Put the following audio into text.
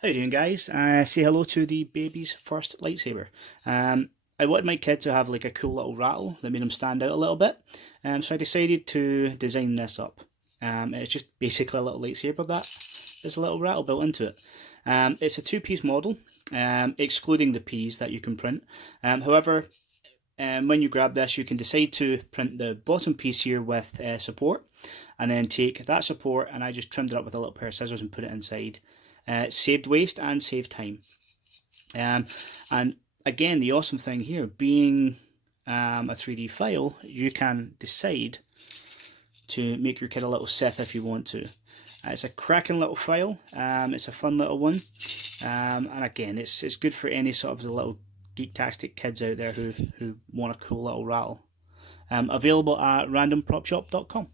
How you doing, guys? Say hello to the baby's first lightsaber. I wanted my kid to have like a cool little rattle that made him stand out a little bit, so I decided to design this up. It's just basically a little lightsaber that there's a little rattle built into it. It's a two-piece model, excluding the P's that you can print. However, when you grab this, you can decide to print the bottom piece here with support, and then take that support, and I just trimmed it up with a little pair of scissors and put it inside. Saved waste and saved time. And again, the awesome thing here, being a 3D file, you can decide to make your kid a little Sith if you want to. It's a cracking little file. It's a fun little one, and again, it's good for any sort of the little geek-tastic kids out there who want a cool little rattle. Available at randompropshop.com.